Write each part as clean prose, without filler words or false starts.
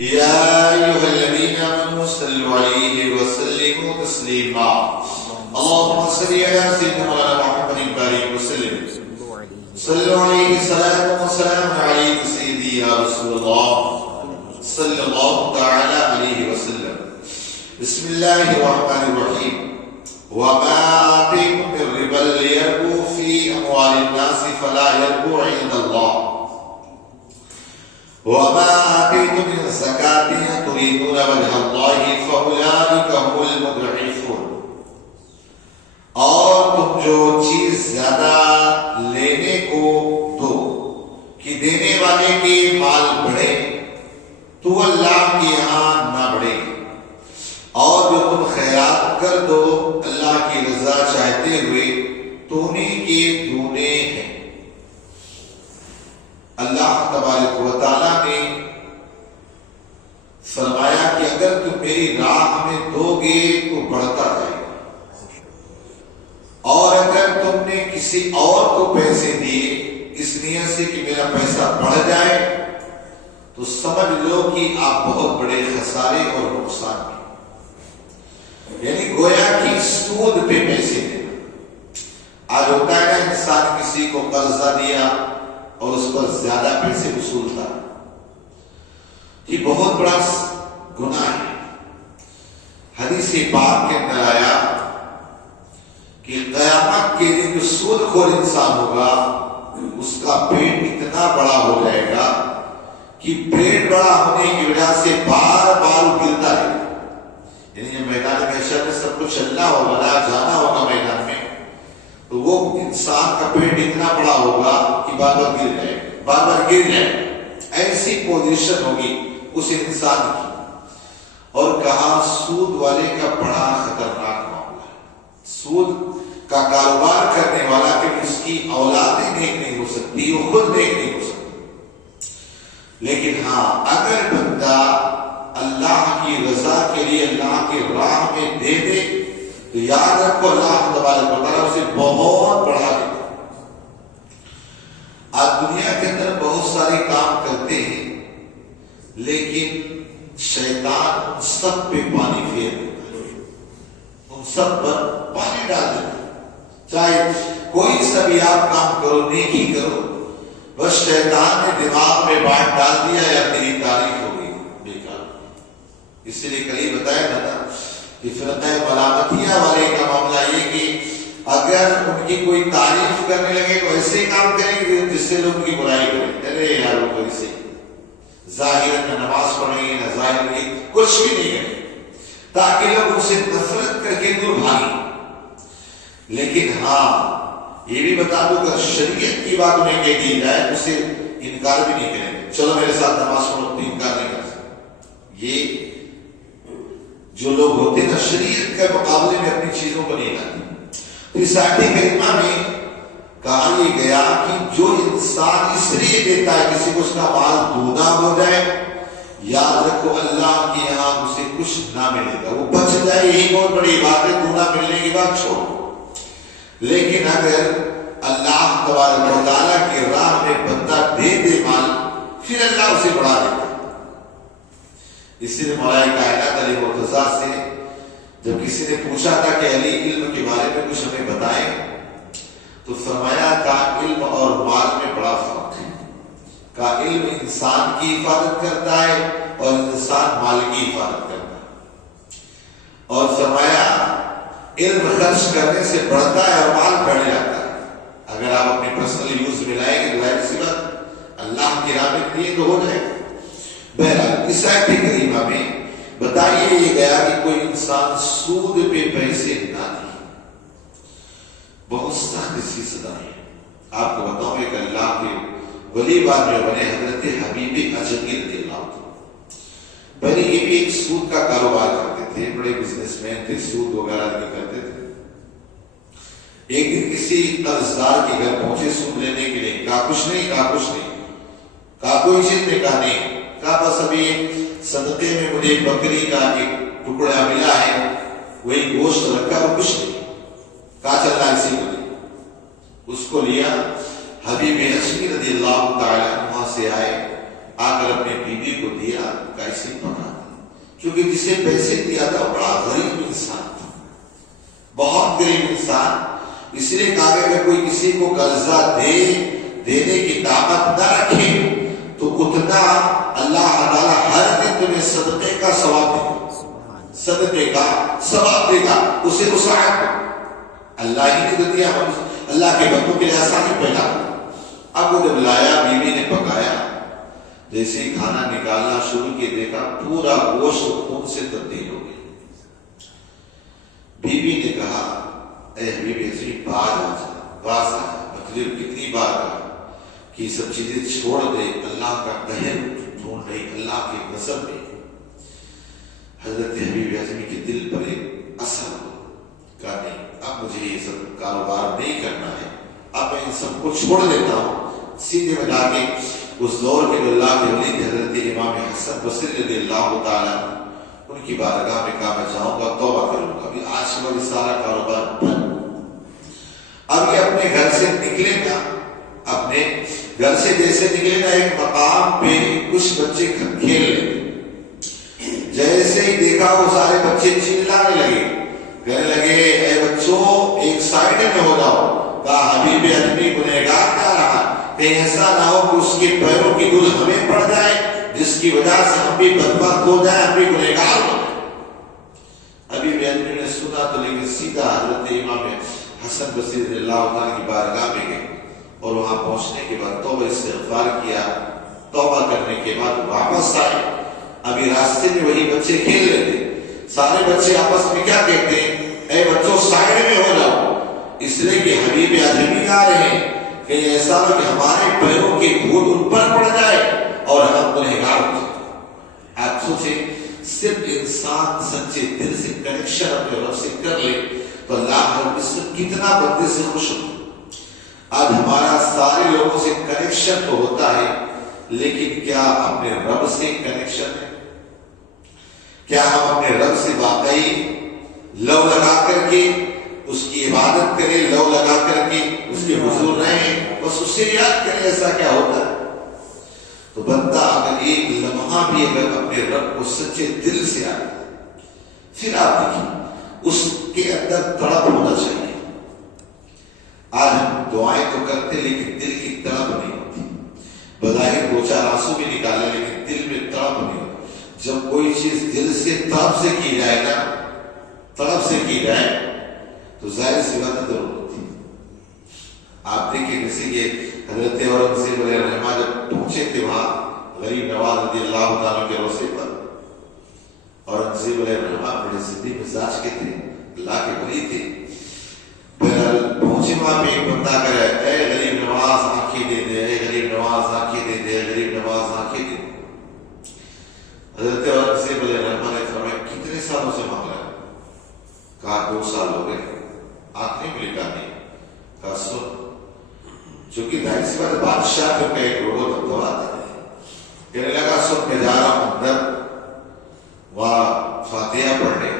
يا أيها الذين آمنوا صلوا عليه وسلموا تسليما اللهم صل على سيدنا محمد البارك وسلم صلوا عليه صلاة وسلام عليك سيدي يا رسول الله صلى الله تعالى عليه وسلم. بسم الله الرحمن الرحيم. وما آتيتم من ربا ليربو في أموال الناس فلا يربو عند الله وما آتيتم من زكاة تريدون وجه الله فأولئك هم المضعفون. اور تم جو چیز زیادہ لینے کو دو کہ دینے والے کے مال بڑھے تو اللہ کے یہاں نہ بڑھے، اور جو تم خیرات کر دو اللہ کی رضا چاہتے ہوئے تو انہیں کے دونے ہیں۔ اللہ تبارک و تعالیٰ نے فرمایا کہ اگر تم میری راہ میں دو گے تو بڑھتا جائے گا، اور اگر تم نے کسی اور کو پیسے دیے اس نیت سے کہ میرا پیسہ بڑھ جائے تو سمجھ لو کہ آپ بہت بڑے خسارے اور نقصان میں، یعنی گویا کہ سود پہ پیسے دینا۔ آج ہوتا ہے نا، انسان کسی کو قرضہ دیا اور اس پر زیادہ پیسے وصولتا، یہ بہت بڑا گناہ ہے۔ حدیث پاک کے اندر آیا کہ قیامت کے دن جو سود خور انسان ہوگا اس کا پیٹ اتنا بڑا ہو جائے گا کہ پیٹ بڑا ہونے کی وجہ سے بار بار گرتا رہے گا۔ یعنی جب میدان محشر میں سب کچھ چلنا ہوگا نا، جانا ہوگا میدان میں، تو وہ انسان کا پیٹ اتنا بڑا ہوگا کہ بار بار گر جائے گا، بار بار گر جائے گا۔ ایسی پوزیشن ہوگی اس انسان کی۔ اور کہا سود والے کا بڑا خطرناک معاملہ ہے۔ سود کا کاروبار کرنے والا کہ اس کی اولادیں نیک نہیں ہو سکتی، وہ خود نیک نہیں ہو سکتی، لیکن ہاں اگر بندہ اللہ کی رضا کے لیے اللہ کی راہ میں دے دے تو یاد رکھو اللہ تبارک و تعالیٰ اسے بہت بڑھا دے گا۔ آج دنیا کے اندر بہت سارے کام کرتے ہیں لیکن شیطان ان سب پہ پانی پھیر دیتا ہے، ان سب پر پانی ڈال دیتا ہے۔ چاہے کوئی سا بھی آپ کام کرو، نیکی کرو، بس شیطان نے دماغ میں بات ڈال دیا یا تیری تعریف ہو گئی بیکار۔ اس لیے کل بتایا تھا کہ فرقہ ملامتیہ والے کا معاملہ یہ کہ اگر ان کی کوئی تعریف کرنے لگے تو ایسے کام کریں گے جس سے لوگ ان کی برائی کریں، ارے یار وہ ایسے ظاہر میں نماز پڑھیں گے نہ ظاہر کی کچھ بھی نہیں کریں تاکہ لوگ ان سے نفرت کر کے دور بھاگیں۔ لیکن ہاں یہ بھی بتا دوں کہ شریعت کی بات انہیں کہہ دی جائے تو اسے انکار بھی نہیں کریں گے، چلو میرے ساتھ نماز پڑھو تو انکار نہیں کر سکتے۔ یہ جو لوگ ہوتے ہیں نا شریعت کے مقابلے میں اپنی چیزوں کو نہیں لاتے۔ اس آیت کریمہ میں کہا یہ گیا کہ جو انسان اس لیے دیتا ہے کسی کو اس کا مال دونا ہو جائے، یاد رکھو اللہ کے یہاں اسے کچھ نہ ملے گا، وہ بچ جائے، یہی بہت بڑی بات ہے۔ دونا ملنے کی بات چھوڑ، لیکن اگر اللہ تبارک و تعالیٰ کی راہ میں بندہ دے دے مال پھر اللہ اسے بڑھا دیتا ہے۔ اسی لیے مولا کائنات علی مرتضیٰ سے جب کسی نے پوچھا تھا کہ علی علم کے بارے میں کچھ ہمیں بتائیں تو فرمایا کا علم اور مال میں بڑا فرق ہے۔ کا علم انسان کی حفاظت کرتا ہے اور انسان مال کی حفاظت کرتا ہے، اور فرمایا علم خرچ کرنے سے بڑھتا ہے اور مال بڑھ جاتا ہے۔ اگر آپ اپنے پرسنل یوز میں لائیں گے تو ظاہر سی بات اللہ کی راہ میں دیے تو ہو جائے گا۔ بہرحال اس آیت کریمہ میں بتائیے یہ گیا کہ کوئی انسان سود پہ پیسے نہ دے۔ بہت سخت اس کی سزا ہے۔ آپ کو بتاؤں ایک اللہ کے ولی بعد میں بنے حضرت حبیب اجمی رضی اللہ عنہ، پہلے یہ بھی ایک سود کا کاروبار کرتے تھے، بڑے بزنس مین تھے، سود وغیرہ نہیں کرتے تھے۔ ایک دن کسی قرضدار کے گھر پہنچے سود لینے کے لیے، کہا کچھ نہیں، کہا کچھ نہیں، کہا کوئی چیز نہیں، کہا نہیں، کہا بس ابھی صدقے میں مجھے بکری کا ایک ٹکڑا ملا ہے، وہی گوشت رکھا، وہ کچھ نہیں، کہا چل رہا اسی کو لے۔ اس کو لیا، حبیب اجمی رضی اللہ تعالیٰ عنہ سے آئے، آ کر اپنے بیوی کو دیا، کہا اسی کیونکہ جسے پیسے دیا تھا وہ بڑا غریب انسان تھا، بہت غریب انسان. اس لیے کہا گیا کہ کوئی کسی کو قرضہ دینے کی طاقت نہ رکھے تو اتنا اللہ تعالیٰ ہر دن تمہیں صدقے کا ثواب دے گا، صدقے کا ثواب دے گا. اسے وسعت اللہ ہی نے تو دیا، اللہ کے بندوں کے لیے آسانی پیدا. اب وہ جب لایا، بیوی نے پکایا، جیسے ہی کھانا نکالنا شروع کیے دیکھا پورا گوشت خون سے تبدیل ہو گیا. بیوی نے کہا اے حبیبی اسی باز آ جا، باز آ جا. مطلب کتنی بار کہا کہ یہ سب چیزیں چھوڑ دے، اللہ کا قہر ڈھونڈ رہی، اللہ کے غضب میں. حضرت حبیب اعظمی کے دل پر ایک اثر ہو، کہا نہیں اب مجھے یہ سب کاروبار نہیں کرنا ہے، اب میں ان سب کو چھوڑ دیتا ہوں. سیدھے میں لا کے اس دور کے جو اللہ کے ولی تھے حضرت امام حسن بصری رضی اللہ تعالیٰ ان کی بارگاہ میں کہا میں جاؤں گا، توبہ کروں گا. ابھی آج کے بعد سارا کاروبار بند. اب یہ اپنے گھر سے نکلے نا، اپنے گھر سے جیسے نکلے نا، ایک مقام پہ کچھ بچے کھیل رہے. جیسے ہی دیکھا وہ سارے بچے چلانے لگے، کہنے لگے اے بچوں ایک سائڈ میں ہو جاؤ. کہا حبیب اعظمی گنہگار جا رہا، کہیں ایسا نہ ہو کہ اس کے پیروں کی دھول ہمیں پڑ جائے جس کی وجہ سے ہم بھی بدبخت ہو جائیں، ہم بھی گنہگار ہو جائیں. حبیب اعظمی نے سنا تو لیکن سیدھا حضرت امام حسن بصری رضی اللہ تعالیٰ کی بارگاہ میں گئے اور وہاں پہنچنے کے بعد توبہ استغفار کیا. توبہ کرنے کے بعد واپس آئے. ابھی راستے میں وہی بچے کھیل رہے تھے. سارے بچے آپس میں کیا کہتے ہیں، اے بچوں سائڈ میں ہو جاؤ، اس لیے کہ حبیب اعظمی آ رہے ہیں، کہیں ایسا ہو کہ ہمارے پیروں کی دھول ان پر پڑ جائے اور ہم گنہگار ہو جائیں. آپ سوچیں صرف انسان سچے دل سے کنیکشن اپنے رب سے کر لے تو اللہ رب سے کتنا بندے سے خوش ہوتا. آج ہمارا سارے لوگوں سے کنیکشن تو ہوتا ہے لیکن کیا اپنے رب سے کنیکشن ہے؟ کیا ہم اپنے رب سے واقعی لو لگا کر کے اس کی عبادت کریں، لو لگا کر کے اس کے حضور رہیں، بس اسے یاد کریں؟ ایسا کیا ہوتا ہے؟ تو بندہ اگر ایک لمحہ بھی اگر اپنے رب کو سچے دل سے آئے، پھر آپ دیکھیں اس کے اندر تڑپ ہونا چاہیے. آج ہم دعائیں تو کرتے لیکن دل کی تڑپ نہیں ہوتی. بظاہر دو چار آنسو بھی نکالے لیکن دل میں تڑپ نہیں ہوتی. جب کوئی چیز دل سے تڑپ سے کی جائے نا، تڑپ سے کی جائے تو ظاہر سی بات ضرور ہوتی. آپ دیکھیں جیسے کہ حضرت اورنگزیب علیہ الرحمہ جب پہنچے تھے وہاں غریب نواز رضی اللہ تعالیٰ کے روضے پر، اورنگزیب علیہ الرحمہ بڑے ضدی مزاج کے تھے، اللہ کے ولی تھے. پہنچے وہاں پہ ایک بندہ کرے اے غریب نواز آنکھیں دے دے، اے غریب نواز آنکھیں دے دے، غریب نواز آنکھیں دے دے. حضرت اورنگزیب علیہ الرحمہ نے فرمایا کتنے سالوں سے مانگ رہا ہے؟ کہا 2 سال ہو گئے. آنکھ نہیں ملی؟ کہا نہیں. کہا سن، چونکہ ظاہر سی بات بادشاہ کا ایک روڈ دبدبا تھا. کہنے لگا سن میں جا رہا ہوں اندر وہاں فاتحہ پڑھنے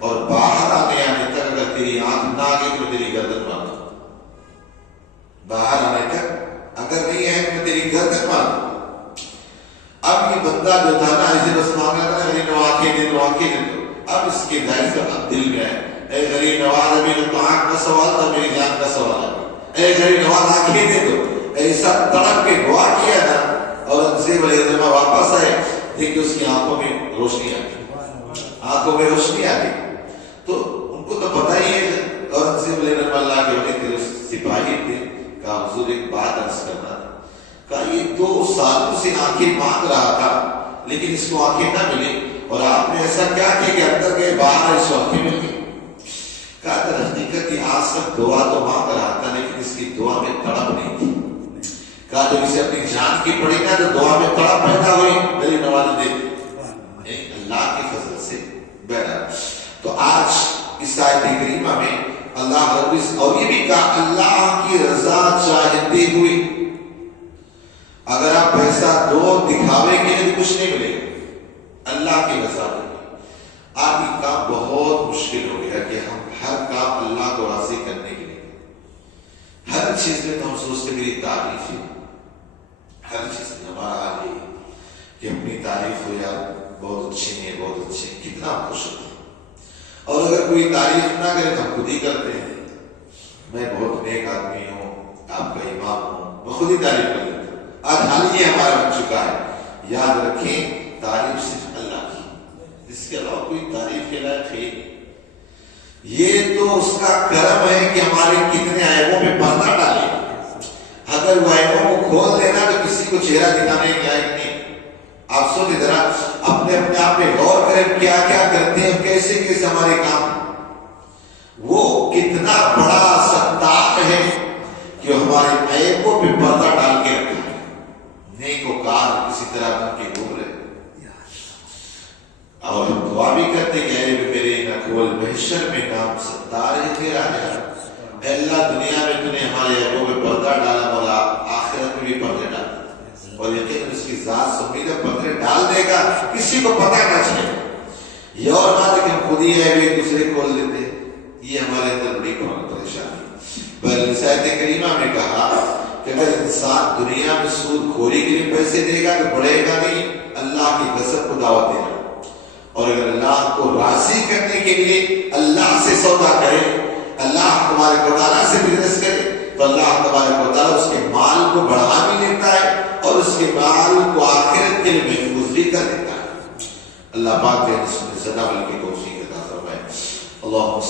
اور باہر آنے تک اگر تیری آنکھ نہ آگے تو میں تیری گردن مار دوں. باہر آنے تک اگر نہیں ہے تو میں تیری گردن مار دوں. اب یہ بندہ جو تھا نا اسے بس مانگ رہا تھا غریب نواز آنکھیں دے دو، آنکھیں دے دو. اب اس کے ظاہر سے اب دل میں ہے اے غریب نواز ابھی تو آنکھ کا سوال تھا، میری جان کا سوال ہے. اے غریب نواز آنکھیں دے دو. ایسا تڑپ کے دعا کیا نا اورنگزیب علیہ السلام واپس آئے، دیکھیں اس کی آنکھوں میں روشنی آ گئی، آنکھوں میں روشنی آ گئی. تو ان کو تو پتہ ہی ہے اورنگزیب علیہ السلام اللہ کے ولی تھے، سپاہی تھے. کہا حضور ایک بات عرض کرنا تھا. کہا یہ 2 سالوں سے آنکھیں مانگ رہا تھا لیکن اس کو آنکھیں نہ ملی اور آپ نے ایسا کیا کیا کہ اندر گئے باہر اس کو آنکھیں مل گئی. کہا در حقیقت یہ آج تک دعا تو مانگ رہا تھا لیکن اس کی دعا میں تڑپ نہیں تھی. کہا جب اسے اپنی جان کی پڑی نا تو دعا میں تڑپ پیدا ہوئی. غریب نواز دے اللہ کے فضل سے بیٹھا. تو آج اس آیت کریمہ میں اللہ رب اور یہ بھی کہا اللہ کی رضا چاہتے ہوئے. اگر آپ پیسہ دو دکھاوے کے لیے کچھ نہیں ملے گا، اللہ کی رضا دے. آپ یہ کام بہت مشکل ہو گیا کہ ہم ہر کام اللہ کو راضی کرنے کے لیے ہر چیز میں تو ہم سوچتے میری تعریف ہے، ہر چیز میں ہمارا حال یہ کہ اپنی تعریف ہو یار بہت اچھے ہیں، بہت اچھے. اتنا خوش ہوتے ہیں. اور اگر کوئی تعریف نہ کرے تو ہم خود ہی کرتے ہیں. میں بہت نیک آدمی ہوں, آپ کا امام ہوں, میں خود ہی تعریف کر لیتا ہوں. آج حال یہ ہمارا بن چکا ہے. یاد رکھیں تعریف صرف اللہ کی, اس کے علاوہ کوئی تعریف کے لائق ہے. یہ تو اس کا کرم ہے کہ ہمارے کتنے عیبوں پہ پردہ ڈالے. اگر وہ عیبوں کو کھول دینا تو کسی کو چہرہ دکھانے کے لائق نہیں. آپ سوچیں ذرا اپنے آپ میں غور کریں کیا کیا کرتے ہیں, کیسے کیسے ہمارے کام. وہ کتنا بڑا ستار ہے کہ ہمارے عیبوں پہ پردہ ڈال کے رکھا ہے. نیک وکار کسی طرح بن کے گھوم رہے. اور ہم دعا بھی کرتے کہ اے میرے نقول محشر میں نام ستار ہے تیرا ہے. اے اللہ دنیا میں تو نے ہمارے عیبوں پہ پردہ ڈالا, مولا آخرت میں بھی پردے ڈالا. اور یقین اس کی ذات سے امید ہے پردے ڈال دے گا, کسی کو پتہ نہ چلے. یہ اور بات ہے کہ ہم خود ہی ہے ایک دوسرے کھول لیتے ہیں. یہ ہمارے اندر بڑی پریشانی. بل آیت کریمہ میں کہا کہ اگر انسان دنیا میں سود خوری کے لیے پیسے دے گا تو بڑھے گا نہیں, اللہ کی غضب کو دعوت دے گا. اور اگر اللہ کو راضی کرنے کے لیے اللہ سے سودا کرے, اللہ تبارک و تعالیٰ سے بزنس کرے, تو اللہ تبارک و تعالیٰ اس کے مال کو بڑھا بھی لیتا ہے اور اس کے مال کو آخرت کے لیے محفوظ بھی کر دیتا ہے. اللہ پاک نے اس میں زیادہ بلکہ توفیق عطا فرمائے. اللہم